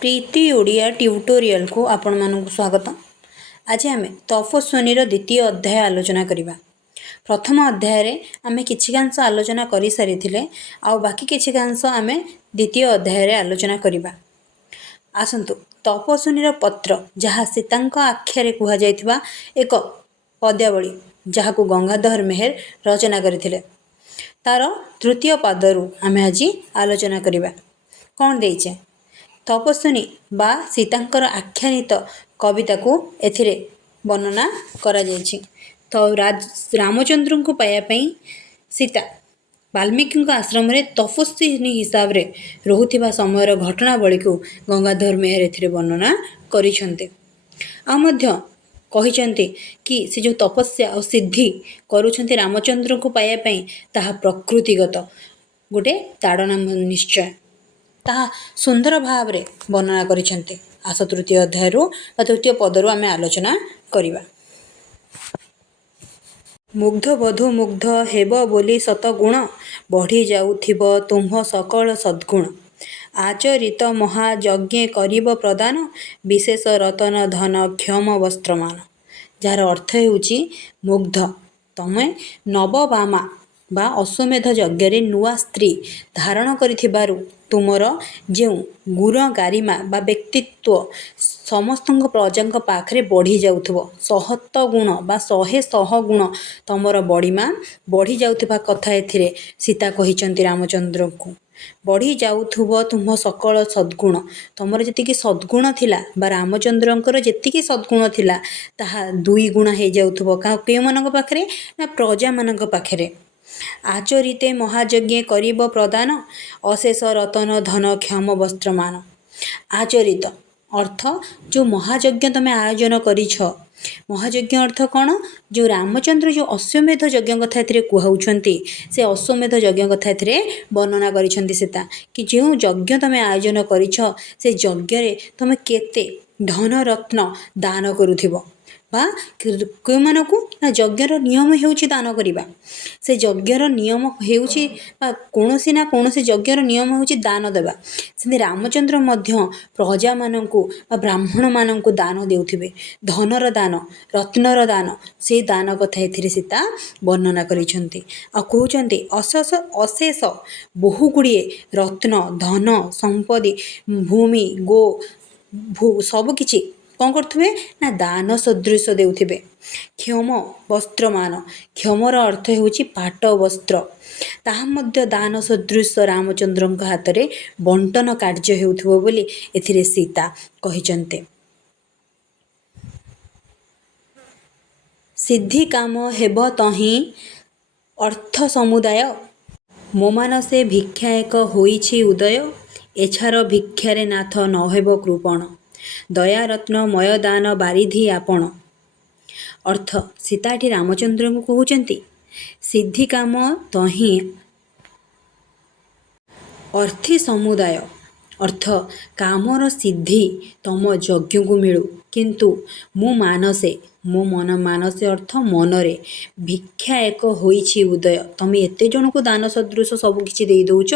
प्रीति Odia tutorial को आपण मानक स्वागत। आज आम तपस्विनीर द्वितीय अध्याय आलोचना करवा। प्रथम अध्याय रे आमे किछिकांश आलोचना करि सारिथिले आ बाकी किछिकांश आमे द्वितीय अध्याय रे आलोचना करवा। आसंतु तपस्विनीर पत्र जहाँ सीतांक आख्यारे कुहा जायथिबा एक पद्यावली जहाकू गंगाधर मेहर रचना करथिले तार तृतीय पदरु आमे आज आलोचना करवा। कौन देइछे तपस्विनी बा सीतांकर आख्यानित कविता को एथिरे वर्णना करा जायछि। तो रामचंद्र को पाया पई सीता वाल्मीकि आश्रम रे तपस्विनी हिसाब रे रहुथिबा समयर घटनावली को गंगाधर मेहर एथिरे वर्णना करिसंते। आ मध्य कहिसंते कि से जो तपस्या और सिद्धि करूछंते रामचंद्र को पाया पई ताहा प्रकृतिगत गोटे ताड़ना निश्चय ताहा सुंदर भाव रे वर्णना करिसंते। आस तृतीय अध्याय तृतीय पदरु आमे आलोचना करिबा। मुग्ध बधु मुग्ध हेब बोली सतगुण बढ़ी जाउथिब तुम्ह सकल सद्गुण आचरित महायज्ञ करिब प्रदान विशेष रतन धन क्षम वस्त्रमान। जार अर्थ हेउची मुग्ध तमे नवबामा बा अश्वमेध यज्ञ नुआ स्त्री धारण करिथिबारु तुमर जो गुण गारिमा बा व्यक्तित्व समस्त प्रजा पाखरे बढ़ी जाउथबो सहत गुण बा शह गुण तमर बड़ीमा बढ़ी जाउथबा कथा एथिरे सीता कहिचंती रामचंद्र को बढ़ी जाउथबो तुम सकल सद्गुण तमर जतिकी सद्गुण थिला बा रामचंद्रंकर जतिकी सद्गुण थिला ताहा दुई गुण हे जाउथबो के मानक पाखरे ना प्रजा मानक पाखरे आचरिते महायज्ञ करिब प्रदान अशेष रतन धन क्षम वस्त्रमान। आचरित अर्थ जो महायज्ञ तमे आयोजन करिछ महायज्ञ अर्थ कौन जो रामचंद्र जो अश्वमेध यज्ञ कथा एथिरे कुहाउछंती से अश्वमेध यज्ञ कथा एथिरे वर्णना करिछंती सीता कि जो यज्ञ तमे आयोजन करिछ से यज्ञ रे तमे केते धन रत्न दान करुथिबो बा के मानकु ना यज्ञर नियम हेउची दान करिबा से यज्ञर नियम हेउची बा कोनोसी ना कोनोसी यज्ञर नियम हेउची दान देबा से रामचंद्र मध्य प्रजा मानकु बा ब्राह्मण मानकु दान देउथिबे धनर दान रत्नर दान से दान कथा एथिरे सीता वर्णना करिसंती आ कहउचंती अशेष बहु गुड़िए रत्न धन संपत्ति भूमि गो सब किछि कौन करथुबे ना दान सदृश देउथिबे। क्षम वस्त्रमान क्षमर अर्थ हेउची पाट वस्त्र ताहा मध्य दान सदृश रामचंद्रଙ୍କ हातरे बंटन कार्य हेउथबो बोली एथिरे सीता कहिचंते। सिद्धि काम हेब तही अर्थ समुदाय मो मानसे भिक्षा एक होइछि उदय एछार भिक्षारे नाथ नहेब कृपण दया रत्न मय दान बारिधि आपण। अर्थ सीता एठी रामचंद्र को कहउचंती सिद्धि काम तही अर्थी समुदाय अर्थ कामर सिद्धि तम यज्ञ को मिलू किंतु मो मानसे मो मन मानसे अर्थ मनरे भिक्षा एक होइछि उदय तमे एते जन को दान सदृश सब किछि देई दउछ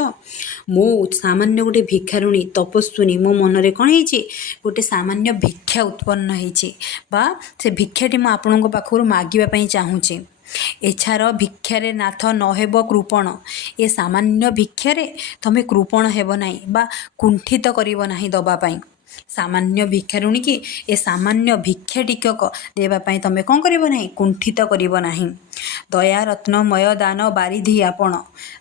मो सामान्य गोटे भिक्षारुणी तपस्विनी मो मनरे कौन होइछि गोटे सामान्य भिक्षा उत्पन्न होइछि बा से भिक्षाटी मो आपनक पाखरु मागिबा पई चाहूछि एछार भिक्षारे नाथ नहेब कृपण ए सामान्य भिक्षारे तमे कृपण हेब नाही बा कुंठित करिब नाही दबा पई सामान्य भिक्षारुणी की ए सामान्य भिक्षा टिकक देबा पई तमे कोन करिब नाही कुंठित करिब नाही। दया रत्नमय दान बारिधि आपण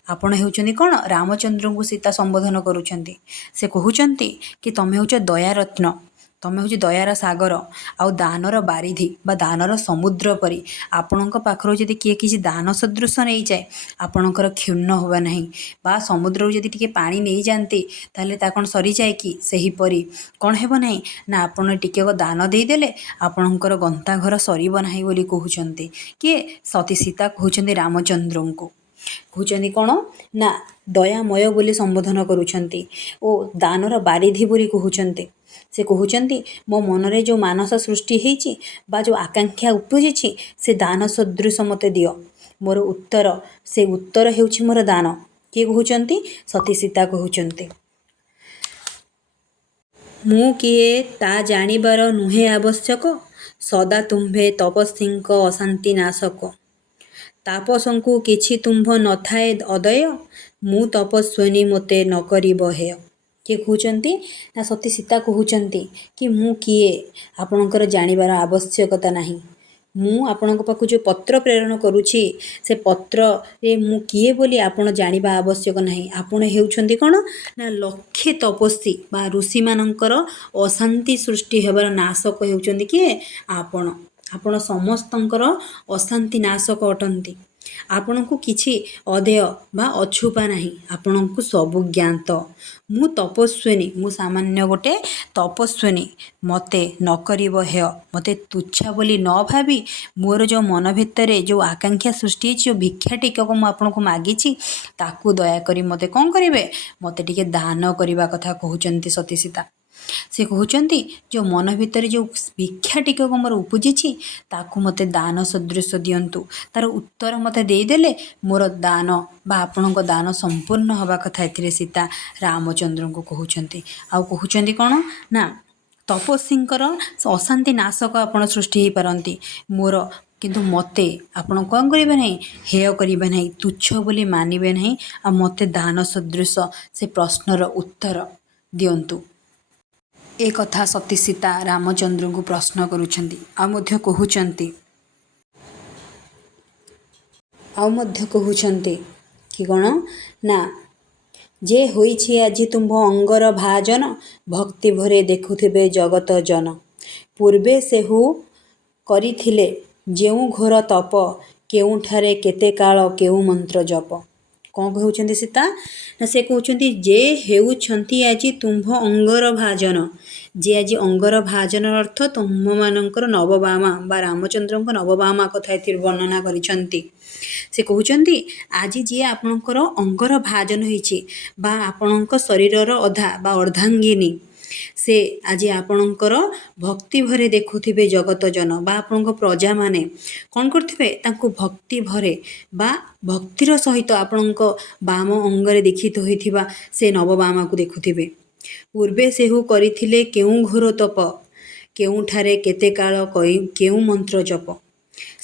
आपण हेउचंदी कोन रामचंद्र को सीता संबोधन करूचंती से कहउचंती कि तमे हेउच दया रत्न तमे हूँ दयार सागर आउ दानर बारिधि बा दानर समुद्र परी आपणक पाखर जदि किए किसी दान सदृश नहीं जाए आपणकर क्षुण्ण होगा नहीं बा समुद्र जदि टिके पानी नहीं जाती ताले ता कौन सरी जाए कि सही परी कौन हेब नहीं ना आपण टिके दान देदेले आपणकर गंता घर सरीब नाही बोली कहउचंती किए सती सीता कहउचंती रामचंद्र को कहउचंती कौन ना दयामय बोली संबोधन करूछंती ओ दानर बारिधि बोली कहउचंती से कहउचंती मो मनरे जो मानस सृष्टि हेची बा जो आकांक्षा उपजिछि से दान सदृश मते दियो मोर उत्तर से उत्तर हेउछि मोर दान किए कहउचंती सती सीता कहउचंती। ମୁଁ କିଏ ତା ଜାଣିବାର ନୁହେଁ ଆବଶ୍ୟକ। ସଦା ତୁମ୍ଭେ ତପସ୍ୱୀଙ୍କ ଅଶାନ୍ତି ନାଶକ। ତାପସଙ୍କୁ କିଛି ତୁମ୍ଭ ନଥାଏ ଅଦୟ। ମୁଁ ତପସ୍ୱିନୀ ମୋତେ ନ କରିବ ହେୟ। କିଏ କହୁଛନ୍ତି ନା ସତୀ ସୀତା କହୁଛନ୍ତି କି ମୁଁ କିଏ ଆପଣଙ୍କର ଜାଣିବାର ଆବଶ୍ୟକତା ନାହିଁ। ମୁଁ ଆପଣଙ୍କ ପାଖକୁ ଯେଉଁ ପତ୍ର ପ୍ରେରଣ କରୁଛି ସେ ପତ୍ରରେ ମୁଁ କିଏ ବୋଲି ଆପଣ ଜାଣିବା ଆବଶ୍ୟକ ନାହିଁ। ଆପଣ ହେଉଛନ୍ତି କ'ଣ ନା ଲକ୍ଷେ ତପସ୍ୱୀ ବା ଋଷିମାନଙ୍କର ଅଶାନ୍ତି ସୃଷ୍ଟି ହେବାର ନାଶକ ହେଉଛନ୍ତି କିଏ ଆପଣ। ଆପଣ ସମସ୍ତଙ୍କର ଅଶାନ୍ତି ନାଶକ ଅଟନ୍ତି। ଆପଣଙ୍କୁ କିଛି ଅଦେୟ ବା ଅଛୁପା ନାହିଁ। ଆପଣଙ୍କୁ ସବୁ ଜ୍ଞାତ। ମୁଁ ତପସ୍ୱିନୀ, ମୁଁ ସାମାନ୍ୟ ଗୋଟେ ତପସ୍ୱିନୀ। ମୋତେ ନ କରିବ ହେୟ, ମୋତେ ତୁଚ୍ଛା ବୋଲି ନ ଭାବି ମୋର ଯେଉଁ ମନ ଭିତରେ ଯେଉଁ ଆକାଂକ୍ଷା ସୃଷ୍ଟି ହେଇଛି, ଯେଉଁ ଭିକ୍ଷା ଟିକକ ମୁଁ ଆପଣଙ୍କୁ ମାଗିଛି ତାକୁ ଦୟାକରି ମୋତେ କ'ଣ କରିବେ, ମୋତେ ଟିକେ ଦାନ କରିବା କଥା କହୁଛନ୍ତି ସତୀ ସୀତା। ସେ କହୁଛନ୍ତି ଯେଉଁ ମନ ଭିତରେ ଯେଉଁ ଭିକ୍ଷା ଟିକକ ମୋର ଉପୁଜିଛି ତାକୁ ମୋତେ ଦାନ ସଦୃଶ ଦିଅନ୍ତୁ। ତା'ର ଉତ୍ତର ମୋତେ ଦେଇଦେଲେ ମୋର ଦାନ ବା ଆପଣଙ୍କ ଦାନ ସମ୍ପୂର୍ଣ୍ଣ ହେବା କଥା। ଏଥିରେ ସୀତା ରାମଚନ୍ଦ୍ରଙ୍କୁ କହୁଛନ୍ତି। ଆଉ କହୁଛନ୍ତି କ'ଣ ନା ତପସ୍ୱୀଙ୍କର ଅଶାନ୍ତି ନାଶକ ଆପଣ ସୃଷ୍ଟି ହେଇପାରନ୍ତି ମୋର, କିନ୍ତୁ ମୋତେ ଆପଣ କ'ଣ କରିବେ ନାହିଁ, ହେୟ କରିବେ ନାହିଁ, ତୁଚ୍ଛ ବୋଲି ମାନିବେ ନାହିଁ। ଆଉ ମୋତେ ଦାନ ସଦୃଶ ସେ ପ୍ରଶ୍ନର ଉତ୍ତର ଦିଅନ୍ତୁ। ଏ କଥା ସତୀ ସୀତା ରାମଚନ୍ଦ୍ରଙ୍କୁ ପ୍ରଶ୍ନ କରୁଛନ୍ତି। ଆଉ ମଧ୍ୟ କହୁଛନ୍ତି କି କ'ଣ ନା ଯେ ହୋଇଛି ଆଜି ତୁମ୍ଭ ଅଙ୍ଗର ଭାଜନ, ଭକ୍ତି ଭରେ ଦେଖୁଥିବେ ଜଗତ ଜନ। ପୂର୍ବେ ସେହୁ କରିଥିଲେ ଯେଉଁ ଘୋର ତପ, କେଉଁଠାରେ କେତେ କାଳ କେଉଁ ମନ୍ତ୍ର ଜପ। କ'ଣ କହୁଛନ୍ତି ସୀତା ନା ସେ କହୁଛନ୍ତି ଯେ ହେଉଛନ୍ତି ଆଜି ତୁମ୍ଭ ଅଙ୍ଗର ଭାଜନ। ଯେ ଆଜି ଅଙ୍ଗର ଭାଜନର ଅର୍ଥ ତୁମମାନଙ୍କର ନବବାମା ବା ରାମଚନ୍ଦ୍ରଙ୍କ ନବବାମା କଥା ଏଥିରେ ବର୍ଣ୍ଣନା କରିଛନ୍ତି। ସେ କହୁଛନ୍ତି ଆଜି ଯିଏ ଆପଣଙ୍କର ଅଙ୍ଗର ଭାଜନ ହେଇଛି ବା ଆପଣଙ୍କ ଶରୀରର ଅଧା ବା ଅର୍ଦ୍ଧାଙ୍ଗିନୀ, ସେ ଆଜି ଆପଣଙ୍କର ଭକ୍ତି ଭରେ ଦେଖୁଥିବେ ଜଗତ ଜନ ବା ଆପଣଙ୍କ ପ୍ରଜାମାନେ କ'ଣ କରୁଥିବେ, ତାଙ୍କୁ ଭକ୍ତି ଭରେ ବା ଭକ୍ତିର ସହିତ ଆପଣଙ୍କ ବାମ ଅଙ୍ଗରେ ଦୀକ୍ଷିତ ହୋଇଥିବା ସେ ନବବାମାକୁ ଦେଖୁଥିବେ। ପୂର୍ବେ ସେହୁ କରିଥିଲେ କେଉଁ ଘୋର ତପ, କେଉଁଠାରେ କେତେ କାଳ କେଉଁ ମନ୍ତ୍ର ଜପ।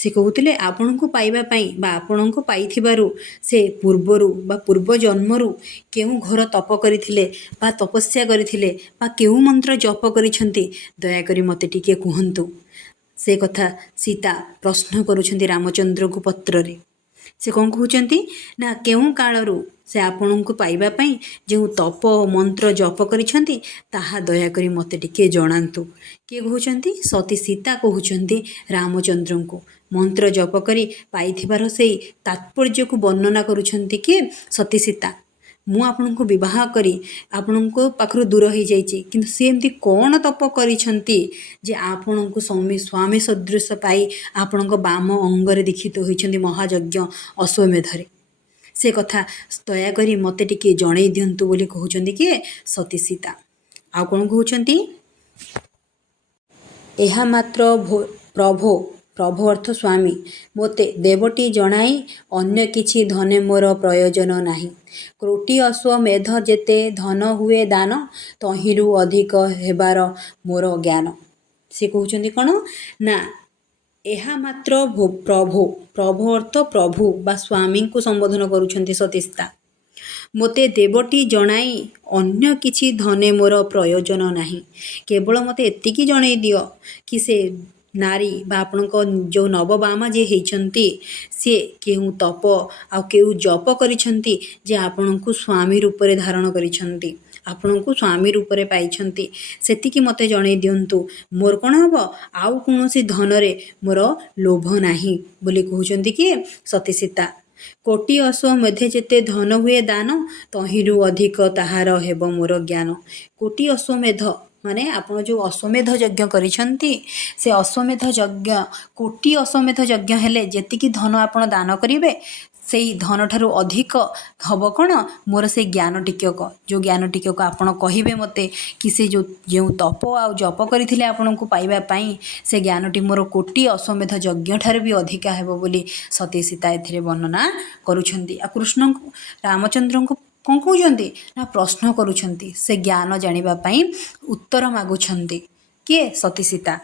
ସେ କହୁଥିଲେ ଆପଣଙ୍କୁ ପାଇବା ପାଇଁ ବା ଆପଣଙ୍କୁ ପାଇଥିବାରୁ ସେ ପୂର୍ବରୁ ବା ପୂର୍ବ ଜନ୍ମରୁ କେଉଁ ଘୋର ତପ କରିଥିଲେ ବା ତପସ୍ୟା କରିଥିଲେ ବା କେଉଁ ମନ୍ତ୍ର ଜପ କରିଛନ୍ତି, ଦୟାକରି ମୋତେ ଟିକିଏ କୁହନ୍ତୁ। ସେ କଥା ସୀତା ପ୍ରଶ୍ନ କରୁଛନ୍ତି ରାମଚନ୍ଦ୍ରଙ୍କୁ ପତ୍ରରେ। ସେ କ'ଣ କହୁଛନ୍ତି ନା କେଉଁ କାଳରୁ ସେ ଆପଣଙ୍କୁ ପାଇବା ପାଇଁ ଯେଉଁ ତପ ମନ୍ତ୍ର ଜପ କରିଛନ୍ତି ତାହା ଦୟାକରି ମୋତେ ଟିକିଏ ଜଣାନ୍ତୁ। କିଏ କହୁଛନ୍ତି, ସତୀ ସୀତା କହୁଛନ୍ତି ରାମଚନ୍ଦ୍ରଙ୍କୁ। ମନ୍ତ୍ର ଜପ କରି ପାଇଥିବାର ସେଇ ତାତ୍ପର୍ଯ୍ୟକୁ ବର୍ଣ୍ଣନା କରୁଛନ୍ତି କିଏ, ସତୀ ସୀତା। ମୁଁ ଆପଣଙ୍କୁ ବିବାହ କରି ଆପଣଙ୍କ ପାଖରୁ ଦୂର ହେଇଯାଇଛି, କିନ୍ତୁ ସେ ଏମିତି କ'ଣ ତପ କରିଛନ୍ତି ଯେ ଆପଣଙ୍କୁ ସ୍ୱାମୀ ସଦୃଶ ପାଇ ଆପଣଙ୍କ ବାମ ଅଙ୍ଗରେ ଦୀକ୍ଷିତ ହୋଇଛନ୍ତି ମହାଯଜ୍ଞ ଅଶ୍ୱମେଧରେ। ସେ କଥା ଦୟାକରି ମୋତେ ଟିକିଏ ଜଣେଇ ଦିଅନ୍ତୁ ବୋଲି କହୁଛନ୍ତି କିଏ, ସତୀ ସୀତା। ଆଉ କ'ଣ କହୁଛନ୍ତି, ଏହା ମାତ୍ର ପ୍ରଭୋ, ପ୍ରଭୁ ଅର୍ଥ ସ୍ୱାମୀ, ମୋତେ ଦେବଟି ଜଣାଇ ଅନ୍ୟ କିଛି ଧନେ ମୋର ପ୍ରୟୋଜନ ନାହିଁ। କୋଟି ଅଶ୍ୱମେଧ ଯେତେ ଧନ ହୁଏ ଦାନ, ତହିଁରୁ ଅଧିକ ହେବାର ମୋର ଜ୍ଞାନ। ସେ କହୁଛନ୍ତି କ'ଣ ନା ଏହା ମାତ୍ର ପ୍ରଭୁ, ପ୍ରଭୁ ଅର୍ଥ ପ୍ରଭୁ ବା ସ୍ୱାମୀଙ୍କୁ ସମ୍ବୋଧନ କରୁଛନ୍ତି ସତୀ ସୀତା। ମୋତେ ଦେବଟି ଜଣାଇ ଅନ୍ୟ କିଛି ଧନେ ମୋର ପ୍ରୟୋଜନ ନାହିଁ। କେବଳ ମୋତେ ଏତିକି ଜଣେଇ ଦିଅ କି ସେ ନାରୀ ବା ଆପଣଙ୍କ ଯେଉଁ ନବବାମା ଯିଏ ହେଇଛନ୍ତି ସିଏ କେଉଁ ତପ ଆଉ କେଉଁ ଜପ କରିଛନ୍ତି ଯେ ଆପଣଙ୍କୁ ସ୍ୱାମୀ ରୂପରେ ଧାରଣ କରିଛନ୍ତି, ଆପଣଙ୍କୁ ସ୍ୱାମୀ ରୂପରେ ପାଇଛନ୍ତି, ସେତିକି ମୋତେ ଜଣେଇ ଦିଅନ୍ତୁ। ମୋର କ'ଣ ହେବ, ଆଉ କୌଣସି ଧନରେ ମୋର ଲୋଭ ନାହିଁ ବୋଲି କହୁଛନ୍ତି କିଏ, ସତୀ ସୀତା। କୋଟି ଅଶ୍ୱମେଧେ ଯେତେ ଧନ ହୁଏ ଦାନ, ତହିଁରୁ ଅଧିକ ତାହାର ହେବ ମୋର ଜ୍ଞାନ। କୋଟି ଅଶ୍ୱମେଧ ମାନେ ଆପଣ ଯେଉଁ ଅଶ୍ୱମେଧ ଯଜ୍ଞ କରିଛନ୍ତି, ସେ ଅଶ୍ୱମେଧ ଯଜ୍ଞ, କୋଟି ଅଶ୍ୱମେଧ ଯଜ୍ଞ ହେଲେ ଯେତିକି ଧନ ଆପଣ ଦାନ କରିବେ ସେଇ ଧନଠାରୁ ଅଧିକ ହେବ କ'ଣ, ମୋର ସେଇ ଜ୍ଞାନ ଟିକକ। ଯେଉଁ ଜ୍ଞାନ ଟିକକ ଆପଣ କହିବେ ମୋତେ କି ସେ ଯେଉଁ ତପ ଆଉ ଜପ କରିଥିଲେ ଆପଣଙ୍କୁ ପାଇବା ପାଇଁ, ସେ ଜ୍ଞାନଟି ମୋର କୋଟି ଅଶ୍ୱମେଧ ଯଜ୍ଞଠାରୁ ବି ଅଧିକା ହେବ ବୋଲି ସତୀ ସୀତା ଏଥିରେ ବର୍ଣ୍ଣନା କରୁଛନ୍ତି। ଆଉ କୃଷ୍ଣଙ୍କୁ ରାମଚନ୍ଦ୍ରଙ୍କୁ କ'ଣ କହୁଛନ୍ତି ନା ପ୍ରଶ୍ନ କରୁଛନ୍ତି, ସେ ଜ୍ଞାନ ଜାଣିବା ପାଇଁ ଉତ୍ତର ମାଗୁଛନ୍ତି। କିଏ? ସତୀ ସୀତା।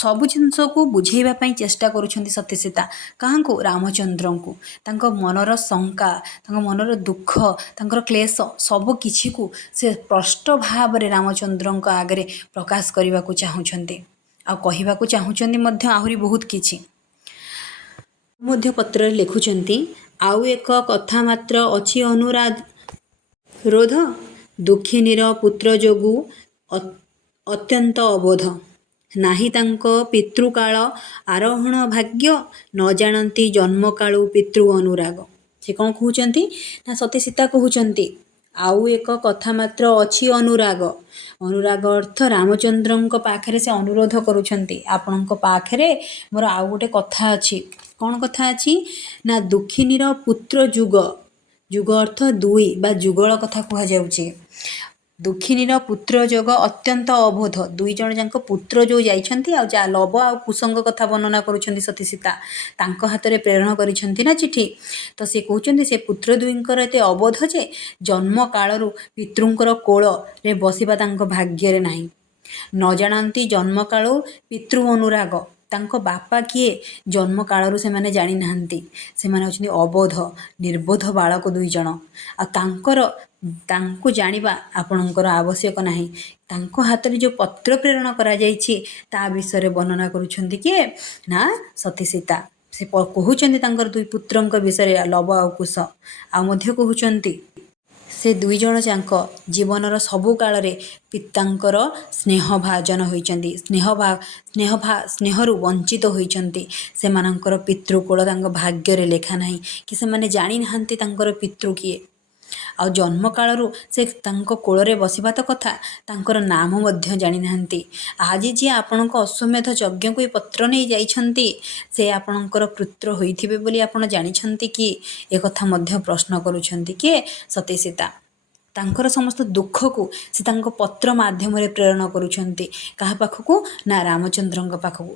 ସବୁ ଜିନିଷକୁ ବୁଝେଇବା ପାଇଁ ଚେଷ୍ଟା କରୁଛନ୍ତି ସତୀ ସୀତା। କାହାଙ୍କୁ? ରାମଚନ୍ଦ୍ରଙ୍କୁ। ତାଙ୍କ ମନର ଶଙ୍କା, ତାଙ୍କ ମନର ଦୁଃଖ, ତାଙ୍କର କ୍ଲେଶ ସବୁ କିଛିକୁ ସେ ସ୍ପଷ୍ଟ ଭାବରେ ରାମଚନ୍ଦ୍ରଙ୍କ ଆଗରେ ପ୍ରକାଶ କରିବାକୁ ଚାହୁଁଛନ୍ତି, ଆଉ କହିବାକୁ ଚାହୁଁଛନ୍ତି ମଧ୍ୟ ଆହୁରି ବହୁତ କିଛି। ମଧ୍ୟ ପତ୍ରରେ ଲେଖୁଛନ୍ତି, ଆଉ ଏକ କଥା ମାତ୍ର ଅଛି ରୋଧ, ଦୁଃଖିନୀର ପୁତ୍ର ଯୋଗୁ ଅତ୍ୟନ୍ତ ଅବୋଧ। ନାହିଁ ତାଙ୍କ ପିତୃକାଳ ଆରୋହଣ ଭାଗ୍ୟ, ନ ଜାଣନ୍ତି ଜନ୍ମକାଳୁ ପିତୃ ଅନୁରାଗ। ସେ କ'ଣ କହୁଛନ୍ତି ନା ସତୀ ସୀତା କହୁଛନ୍ତି, ଆଉ ଏକ କଥା ମାତ୍ର ଅଛି ଅନୁରାଗ। ଅନୁରାଗ ଅର୍ଥ ରାମଚନ୍ଦ୍ରଙ୍କ ପାଖରେ ସେ ଅନୁରୋଧ କରୁଛନ୍ତି, ଆପଣଙ୍କ ପାଖରେ ମୋର ଆଉ ଗୋଟେ କଥା ଅଛି। କ'ଣ କଥା ଅଛି ନା ଦୁଃଖିନୀର ପୁତ୍ର ଯୁଗ, ଯୁଗ ଅର୍ଥ ଦୁଇ ବା ଯୁଗଳ କଥା କୁହାଯାଉଛି। ଦୁଃଖିନୀର ପୁତ୍ର ଯୋଗ ଅତ୍ୟନ୍ତ ଅବୋଧ, ଦୁଇ ଜଣ ଯାକ ପୁତ୍ର ଯେଉଁ ଯାଇଛନ୍ତି, ଆଉ ଯାହା ଲବ ଆଉ କୁଶଙ୍କ କଥା ବର୍ଣ୍ଣନା କରୁଛନ୍ତି ସତୀ ସୀତା, ତାଙ୍କ ହାତରେ ପ୍ରେରଣ କରିଛନ୍ତି ନା ଚିଠି। ତ ସେ କହୁଛନ୍ତି ସେ ପୁତ୍ର ଦୁଇଙ୍କର ଏତେ ଅବୋଧ ଯେ ଜନ୍ମ କାଳରୁ ପିତୃଙ୍କର କୋଳରେ ବସିବା ତାଙ୍କ ଭାଗ୍ୟରେ ନାହିଁ। ନ ଜାଣନ୍ତି ଜନ୍ମକାଳୁ ପିତୃ ଅନୁରାଗ, ତାଙ୍କ ବାପା କିଏ ଜନ୍ମ କାଳରୁ ସେମାନେ ଜାଣିନାହାନ୍ତି। ସେମାନେ ହେଉଛନ୍ତି ଅବୋଧ ନିର୍ବୋଧ ବାଳକ ଦୁଇ ଜଣ। ଆଉ ତାଙ୍କୁ ଜାଣିବା ଆପଣଙ୍କର ଆବଶ୍ୟକ ନାହିଁ। ତାଙ୍କ ହାତରେ ଯେଉଁ ପତ୍ର ପ୍ରେରଣ କରାଯାଇଛି ତା ବିଷୟରେ ବର୍ଣ୍ଣନା କରୁଛନ୍ତି କିଏ ନା ସତୀ ସୀତା। ସେ କହୁଛନ୍ତି ତାଙ୍କର ଦୁଇ ପୁତ୍ରଙ୍କ ବିଷୟରେ, ଲବ ଆଉ କୁଶ। ଆଉ ମଧ୍ୟ କହୁଛନ୍ତି ସେ ଦୁଇ ଜଣ ଯାକ ଜୀବନର ସବୁ କାଳରେ ପିତାଙ୍କର ସ୍ନେହ ଭାଜନ ହୋଇଛନ୍ତି, ସ୍ନେହରୁ ବଞ୍ଚିତ ହୋଇଛନ୍ତି। ସେମାନଙ୍କର ପିତୃକୋଳ ତାଙ୍କ ଭାଗ୍ୟରେ ଲେଖା ନାହିଁ, କି ସେମାନେ ଜାଣିନାହାନ୍ତି ତାଙ୍କର ପିତୃ କିଏ। ଆଉ ଜନ୍ମକାଳରୁ ସେ ତାଙ୍କ କୋଳରେ ବସିବା ତ କଥା, ତାଙ୍କର ନାମ ମଧ୍ୟ ଜାଣିନାହାନ୍ତି। ଆଜି ଯିଏ ଆପଣଙ୍କ ଅଶ୍ୱମେଧ ଯଜ୍ଞକୁ ଏ ପତ୍ର ନେଇ ଯାଇଛନ୍ତି, ସେ ଆପଣଙ୍କର ପୁତ୍ର ହୋଇଥିବେ ବୋଲି ଆପଣ ଜାଣିଛନ୍ତି କି? ଏକଥା ମଧ୍ୟ ପ୍ରଶ୍ନ କରୁଛନ୍ତି କିଏ? ସତୀ ସୀତା। ତାଙ୍କର ସମସ୍ତ ଦୁଃଖକୁ ସେ ତାଙ୍କ ପତ୍ର ମାଧ୍ୟମରେ ପ୍ରେରଣ କରୁଛନ୍ତି। କାହା ପାଖକୁ? ନା ରାମଚନ୍ଦ୍ରଙ୍କ ପାଖକୁ।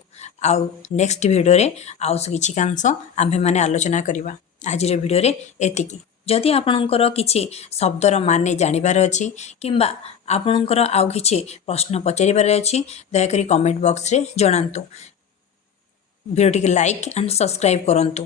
ଆଉ ନେକ୍ସଟ ଭିଡ଼ିଓରେ ଆଉ କିଛି କାଂଶ ଆମ୍ଭେମାନେ ଆଲୋଚନା କରିବା। ଆଜିର ଭିଡ଼ିଓରେ ଏତିକି। ଯଦି ଆପଣଙ୍କର କିଛି ଶବ୍ଦର ମାନେ ଜାଣିବାର ଅଛି କିମ୍ବା ଆପଣଙ୍କର ଆଉ କିଛି ପ୍ରଶ୍ନ ପଚାରିବାର ଅଛି, ଦୟାକରି କମେଣ୍ଟ ବକ୍ସରେ ଜଣାନ୍ତୁ। ଭିଡ଼ିଓଟିକୁ ଲାଇକ୍ ଆଣ୍ଡ ସବସ୍କ୍ରାଇବ୍ କରନ୍ତୁ।